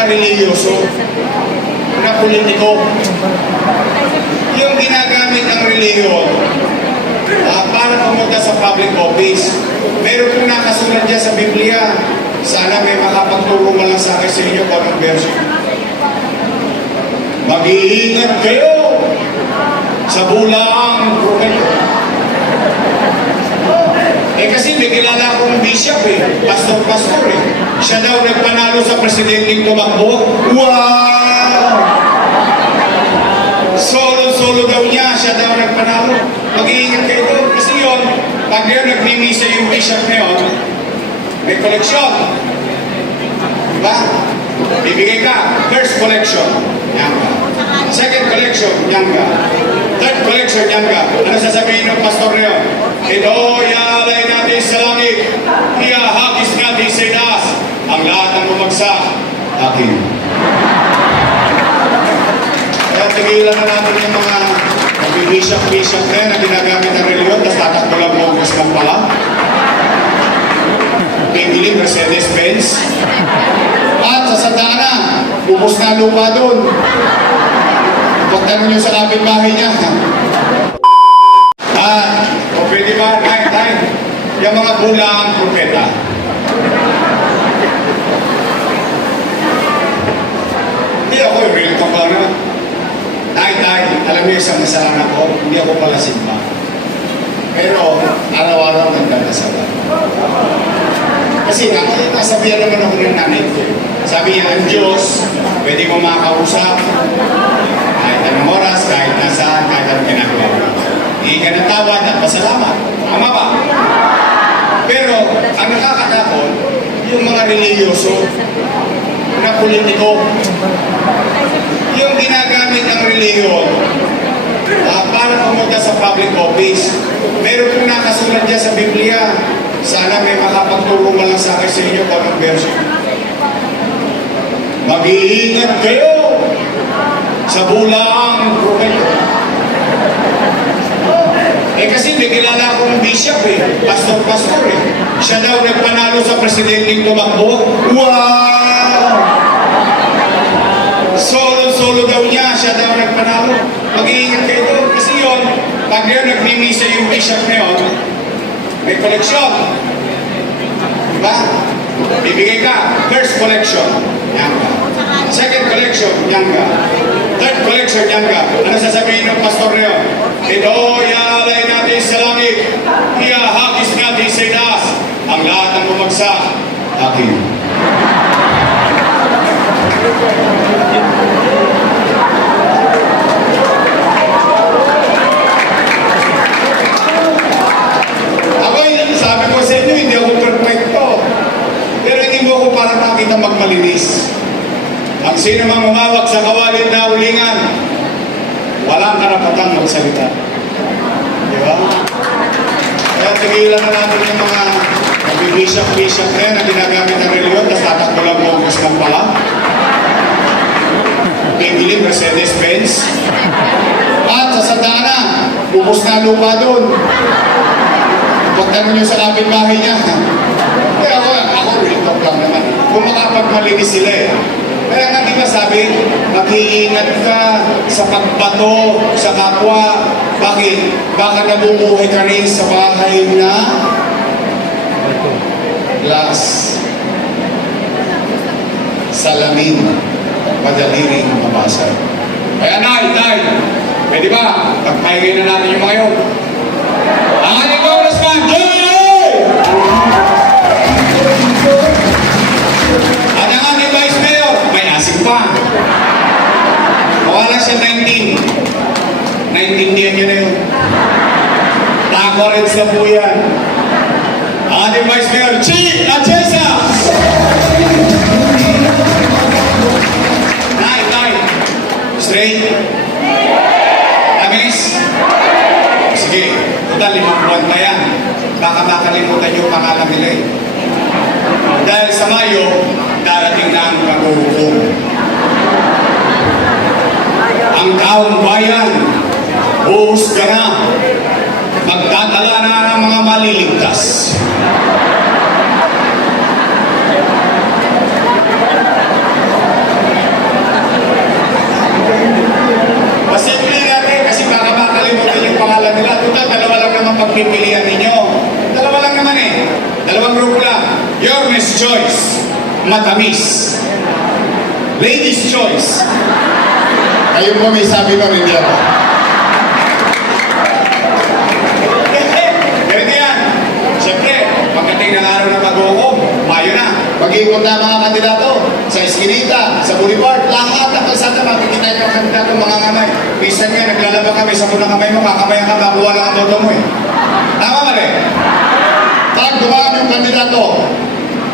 mga religyoso na politiko. Yung ginagamit ng reliyon para pumunta sa public office. Meron pong nakasulat dyan sa Biblia. Sana may makapagturo man lang sa akin sa inyo kung anong version. Mag-iingat kayo sa bulaang propeta. Kasi may kilala akong bishop pastor eh. Siya daw nagpanalo sa presidenteng tumakbo. Wow! Solo daw niya, siya daw nagpanalo. Mag-iingat kayo doon. Kasi yun, pag yun nagmimisa yung bishop na yun, may koleksyon. Diba? Bibigay ka. First collection, yan ka. Second collection, yan ka. Third collection, yan ka. Ano sasabihin ng pastor na yun? Ito, iaalay natin sa langit. Iahagis natin sa itaas. Ang lahat ng bumagsak, akin. Kaya tigilan na natin yung mga bishop na yan na ginagamit ng reliyon, tapos tatakbo lang August lang pala. Bibili Mercedes-Benz. At sa Santa Ana, ubos na lupa doon. Pagtanong nyo sa kapitbahay niya. O pwede ba? Tay, yung mga bulang propeta. Hindi ako yung real talk lang naman. Tay, alam niyo isang kasalanan ko, hindi ako pala simba. Pero araw-araw nagdadasal. Kasi nasabihan naman ako ng nanay ko. Sabi niya, ang Diyos, pwede mo makakausap kahit anong oras, kahit nasaan, kahit anong ginagawa. Hindi ka natawad at pasalamat. Tama ba? Pero ang nakakatakot, yung mga religyoso na politiko, yung ginagamit ng reliyon para pumunta sa public office. Meron pong nakasulat dyan sa Biblia. Sana may makapagturo man lang sa akin sa inyo kung anong version. Mag-iingat kayo sa bulaang propeta. Kasi may kilala akong bishop pastor eh. Siya daw nagpanalo sa presidenteng tumakbo. Wow! Solo daw niya, siya daw nagpanalo. Mag-iingat kayo doon. Kasi yun, pag yun nagmimisa yung bishop na yun, may koleksyon. Diba? Bibigay ka. First collection, yan ka. Second collection, yan ka. Third collection, yan ka. Ano sasabihin ng pastor na yun? Ito, iaalay natin sa langit. Iahagis natin sa itaas. Ang lahat ng bumagsak, akin. Sabi ko sa inyo, hindi ako perfecto. Pero hindi mo ako para makita magmalinis. Ang sino mang umawag sa kawalit na ulingan, walang karapatang magsalita. Di ba? Kaya tigilan na natin yung mga bishop na yan na ginagamit ng reliyon, tapos tatakbo lang August lang pala. Bibili Mercedes-Benz. At sa Santa Ana, ubos na lupa doon. Pagtanong nyo sa kapitbahay niya. Kaya ako real talk lang naman. Kung makapagmalinis sila eh. Kaya nga di ba sabi, mag-iingat ka sa pagbato sa kapwa. Bakit? Baka nabubuhay ka rin sa bahay na glass. Salamin. Madali rin mabasag. Kaya tay, pwede ba? Pagpahingin na natin yung mga yun. Ang ating congressman, Joey! At ang ating vice mayor, may asing pa. Mawala siya 19. 19 niya na yun. Takoreds na po yan. Ang ating vice mayor, Chi Atienza! Tay, straight? Tamis? Sige, total 5 buwan pa yan. Baka makalimutan yung pangalan nila eh. Dahil sa Mayo, darating na ang pag-uhukom. Ang taong bayan, uhusga na. Magdadala na ng mga maliligtas. matamis. Ladies' choice. Kayo po may sabi ko, hindi ako. Ganito yan. Siyempre, pagdating ng araw ng pag-uukom, Mayo na. Mag-iikot na mga kandidato sa Eskinita, sa Boulevard, lahat ng kalsada makikita niyo ang kandidato mga kamay. Minsan nga, naglalaba kami sa punang kamay mo, kakamayan ka, makuha lang ang boto mo eh. Tama ba rin? Pag dumami yung kandidato,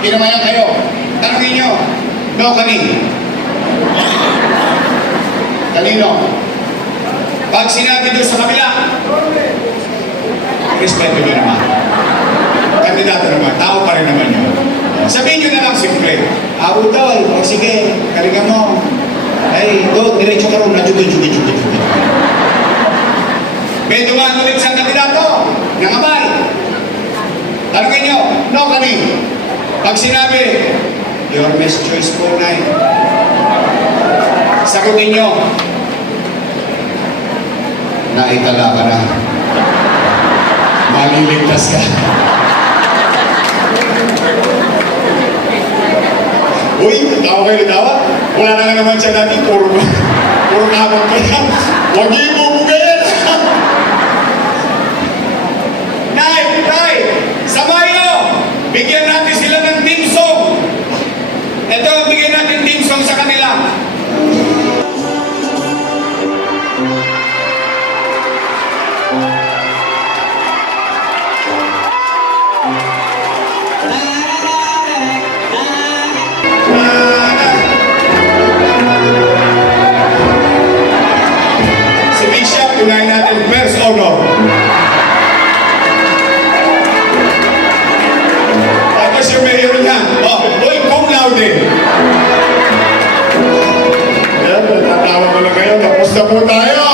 kinamayan kayo. Tanungin nyo, no, kanino? Pag sinabi doon sa kabila, respeto nyo naman. Kandidato naman, tao pa rin naman yun. Sabihin nyo na lang simple, Utol, o sige, kalingan mo. Ay, do, diretso ka rin, jugi. May dumaan ulit sa kandidato, nangabay. Tanungin nyo, no, pag sinabi, your best choice po, Nay. Sagutin nyo, naitala ka na. Maliligtas ka. Uy, tawa kayo tawa. Wala na nga naman siya dati. Puro kamot pa yan. Huwag niyo ibubugayan. Nay, sabay nyo. Bigyan natin sila ng team song. Ito, bigyan natin team song sa kanila. Si Bishop, unahin natin first honor. Tapos yung mayor niya. Oh, uy, cum laude. Ayan, natatawa ko lang kayo. Tapos na po tayo.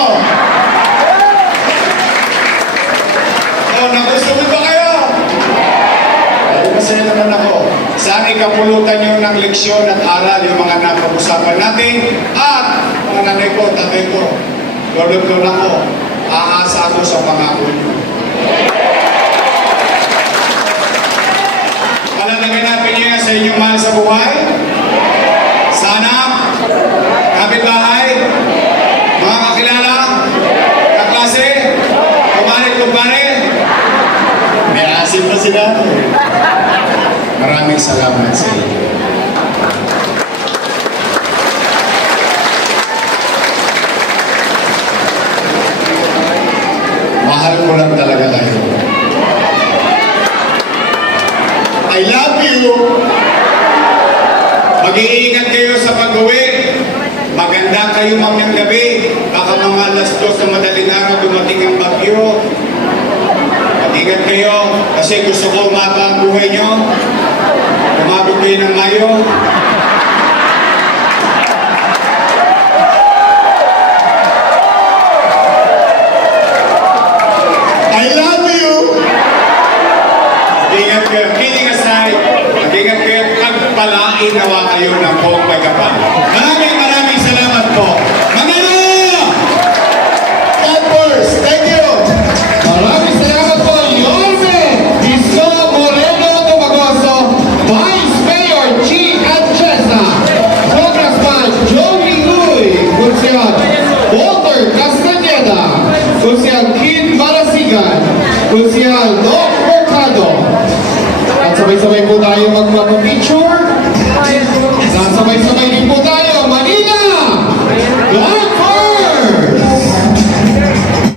Oh, nagustuhan ba kayo? Ay, masaya naman ako. Sana ikapulutan nyo ng leksyon at aral yung mga napag-usapan natin. At mga nanay ko, tatay ko, lolo ko, aasa ako sa pangako nyo. Palalagay natin nyo yan sa inyong mahal sa buhay. Sana, kapitbahay, mga kakilala, kaklase, kumpare, May asin pa sila. maraming salamat sa inyo. Mahal ko lang talaga kayo. I love you. Mag-iingat kayo sa pag-uwi. Maganda kayo mamayang gabi. Baka mga alas 2 sa madaling araw dumating ang bagyo. Mag-ingat kayo kasi gusto ko umaba ang buhay nyo. Umabot kayo ng Mayo. I love you. Mag-ingat kayo. Kidding aside, mag-ingat kayo. Pagpalain nawa kayo ng buong pagkapal. Maraming salamat po. Manalo! God first. Thank you. Maraming salamat po, Yorme Isko Moreno Tumagoso, Vice Mayor G. Anchesa, Congressman Joey Luy, Kunsyan Walter Castañeda, Kunsyan Kid Marasigan, Kunsyan Doc Mercado. At sabay-sabay po tayo magpapapicture. Sabay-sabay